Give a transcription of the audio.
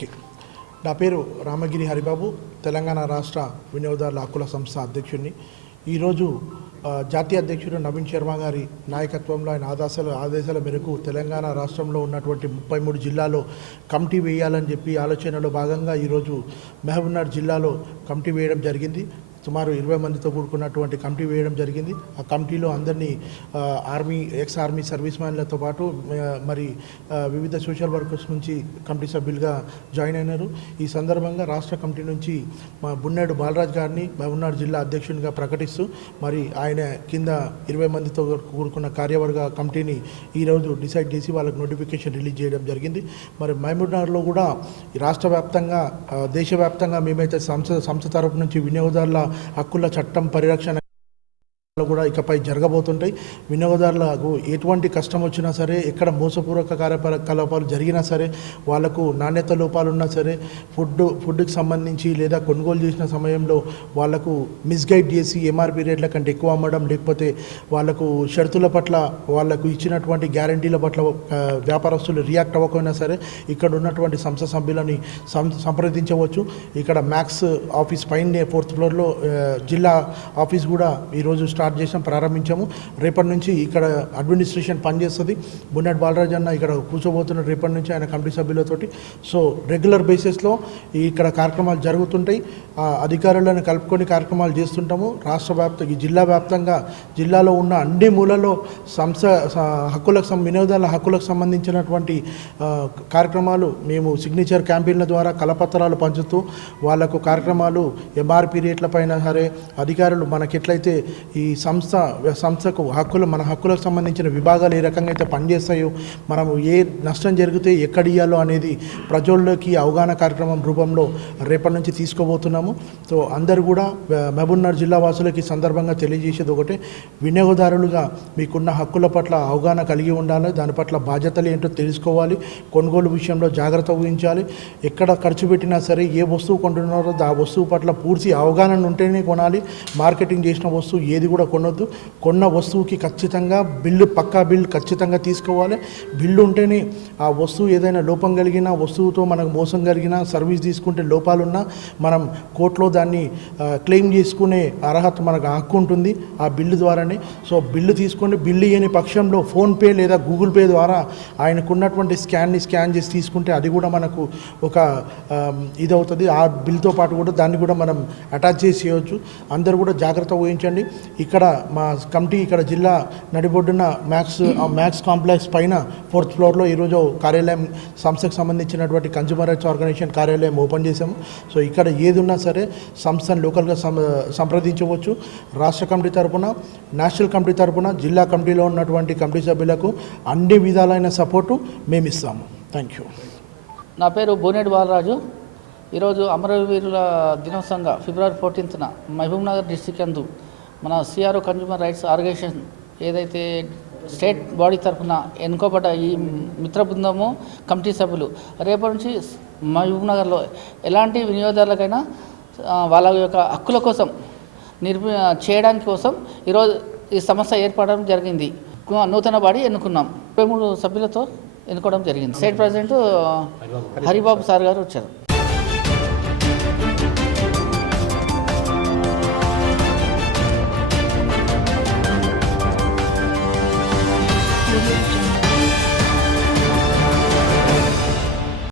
Okay. నా పేరు రామగిరి హరిబాబు. తెలంగాణ రాష్ట్ర వినియోగదారుల హక్కుల సంస్థ అధ్యక్షుడిని. ఈరోజు జాతీయ అధ్యక్షుడు నవీన్ శర్మ గారి నాయకత్వంలో ఆయన ఆదేశాల ఆదేశాల మేరకు తెలంగాణ రాష్ట్రంలో ఉన్నటువంటి ముప్పై మూడు జిల్లాలో కమిటీ వేయాలని చెప్పి ఆలోచనలో భాగంగా ఈరోజు మహబూబ్నగర్ జిల్లాలో కమిటీ వేయడం జరిగింది. సుమారు ఇరవై మందితో కూడుకున్నటువంటి కమిటీ వేయడం జరిగింది. ఆ కమిటీలో అందరినీ ఆర్మీ ఎక్స్ ఆర్మీ సర్వీస్ మ్యాన్లతో పాటు మరి వివిధ సోషల్ వర్కర్స్ నుంచి కమిటీ సభ్యులుగా జాయిన్ అయినారు. ఈ సందర్భంగా రాష్ట్ర కమిటీ నుంచి మా బున్నేడు బాలరాజ్ గారిని మహబూబ్నగర్ జిల్లా అధ్యక్షునిగా ప్రకటిస్తూ మరి ఆయన కింద ఇరవై మందితో కూడుకున్న కార్యవర్గ కమిటీని ఈరోజు డిసైడ్ చేసి వాళ్ళకి నోటిఫికేషన్ రిలీజ్ చేయడం జరిగింది. మరి మహబూబ్నగర్లో కూడా ఈ రాష్ట్ర వ్యాప్తంగా దేశవ్యాప్తంగా మేమైతే సంస్థ సంస్థ తరపు నుంచి వినియోగదారుల హక్కుల చట్టం పరిరక్షణ కూడా ఇకపై జరగబోతుంటాయి. వినియోగదారులకు ఎటువంటి కష్టం వచ్చినా సరే ఎక్కడ మోసపూర్వక కార్యకలాపాలు జరిగినా సరే వాళ్ళకు నాణ్యత లోపాలు ఉన్నా సరే ఫుడ్ ఫుడ్కి సంబంధించి లేదా కొనుగోలు చేసిన సమయంలో వాళ్ళకు మిస్గైడ్ చేసి ఎంఆర్పి రేట్ల కంటే ఎక్కువ అమ్మడం లేకపోతే వాళ్ళకు షరతుల పట్ల వాళ్ళకు ఇచ్చినటువంటి గ్యారంటీల పట్ల వ్యాపారస్తులు రియాక్ట్ అవ్వకపోయినా సరే ఇక్కడ ఉన్నటువంటి సంస్థ సభ్యులని సం- సంప్రదించవచ్చు. ఇక్కడ మ్యాక్స్ ఆఫీస్ పైన ఫోర్త్ ఫ్లోర్లో జిల్లా ఆఫీస్ కూడా ఈరోజు స్టార్ట్ చేసాం ప్రారంభించాము. రేపటి నుంచి ఇక్కడ అడ్మినిస్ట్రేషన్ పనిచేస్తుంది. బున్నట్ బాలరాజ్ అన్న ఇక్కడ కూర్చోబోతున్న రేపటి నుంచి ఆయన కమిటీ సభ్యులతోటి. సో రెగ్యులర్ బేసిస్లో ఇక్కడ కార్యక్రమాలు జరుగుతుంటాయి. అధికారులను కలుపుకొని కార్యక్రమాలు చేస్తుంటాము. రాష్ట్ర వ్యాప్త ఈ జిల్లా వ్యాప్తంగా జిల్లాలో ఉన్న అన్ని మూలలో సంస్థ స- హక్కులకు సం- వినోదాల హక్కులకు సంబంధించినటువంటి కార్యక్రమాలు మేము సిగ్నేచర్ క్యాంపెయిన్ల ద్వారా కలపత్రాలు పంచుతూ వాళ్ళకు కార్యక్రమాలు ఎంఆర్పి రేట్లపైన సరే అధికారులు మనకి ఎట్లయితే ఈ ఈ సంస్థ సంస్థకు హక్కులు మన హక్కులకు సంబంధించిన విభాగాలు ఏ రకంగా అయితే పనిచేస్తాయో మనము ఏ నష్టం జరిగితే ఎక్కడ ఇయ్యాలో అనేది ప్రజల్లోకి అవగాహన కార్యక్రమం రూపంలో రేపటి నుంచి తీసుకోబోతున్నాము. సో అందరు కూడా మహబూబ్నగర్ జిల్లా వాసులకి సందర్భంగా తెలియజేసేది ఒకటే వినియోగదారులుగా మీకున్న హక్కుల పట్ల అవగాహన కలిగి ఉండాలి దాని పట్ల బాధ్యతలు ఏంటో తెలుసుకోవాలి కొనుగోలు విషయంలో జాగ్రత్త ఊహించాలి ఎక్కడ ఖర్చు పెట్టినా సరే ఏ వస్తువు కొంటున్నారో ఆ వస్తువు పట్ల పూర్తి అవగాహన ఉంటేనే కొనాలి. మార్కెటింగ్ చేసిన వస్తువు ఏది కూడా కొనొద్దు. కొన్న వస్తువుకి ఖచ్చితంగా బిల్లు పక్కా బిల్లు ఖచ్చితంగా తీసుకోవాలి. బిల్లు ఉంటేనే ఆ వస్తువు ఏదైనా లోపం కలిగినా వస్తువుతో మనకు మోసం కలిగినా సర్వీస్ తీసుకుంటే లోపాలున్నా మనం కోర్టులో దాన్ని క్లెయిమ్ చేసుకునే అర్హత మనకు హక్కు ఉంటుంది ఆ బిల్లు ద్వారానే. సో బిల్లు తీసుకొని బిల్లు ఇయ్యని పక్షంలో ఫోన్పే లేదా గూగుల్ పే ద్వారా ఆయనకున్నటువంటి స్కాన్ని స్కాన్ చేసి తీసుకుంటే అది కూడా మనకు ఒక ఇది అవుతుంది ఆ బిల్తో పాటు కూడా దాన్ని కూడా మనం అటాచ్ చేసి చేయవచ్చు అందరూ కూడా జాగ్రత్త వహించండి. ఇక్కడ మా కమిటీ ఇక్కడ జిల్లా నడిబొడ్డున మ్యాక్స్ మ్యాక్స్ కాంప్లెక్స్ పైన ఫోర్త్ ఫ్లోర్లో ఈరోజు కార్యాలయం సంస్థకు సంబంధించినటువంటి కన్జ్యూమర్ రైట్స్ ఆర్గనైజేషన్ కార్యాలయం ఓపెన్ చేశాము. సో ఇక్కడ ఏది ఉన్నా సరే సంస్థను లోకల్గా సంప్రదించవచ్చు. రాష్ట్ర కమిటీ తరపున నేషనల్ కమిటీ తరపున జిల్లా కమిటీలో ఉన్నటువంటి కమిటీ సభ్యులకు అన్ని విధాలైన సపోర్టు మేము ఇస్తాము థ్యాంక్ యూ నా పేరు బోనేటి బాలరాజు. ఈరోజు అమరవీరుల దినోత్సవంగా ఫిబ్రవరి ఫోర్టీన్త్న మహబూబ్ నగర్ డిస్టిక్ అందు మన సిఆర్ఓ కన్జ్యూమర్ రైట్స్ ఆర్గనైజేషన్ ఏదైతే స్టేట్ బాడీ తరఫున ఎన్నుకోబడ్డ ఈ మిత్ర బృందము కమిటీ సభ్యులు రేపటి నుంచి మహబూబ్నగర్లో ఎలాంటి వినియోగదారులకైనా వాళ్ళ యొక్క హక్కుల కోసం నిర్మి చేయడానికి కోసం ఈరోజు ఈ సమస్య ఏర్పడడం జరిగింది. నూతన బాడీ ఎన్నుకున్నాం. ముప్పై మూడు సభ్యులతో ఎన్నుకోవడం జరిగింది. స్టేట్ ప్రెసిడెంట్ హరిబాబు సార్ గారు వచ్చారు.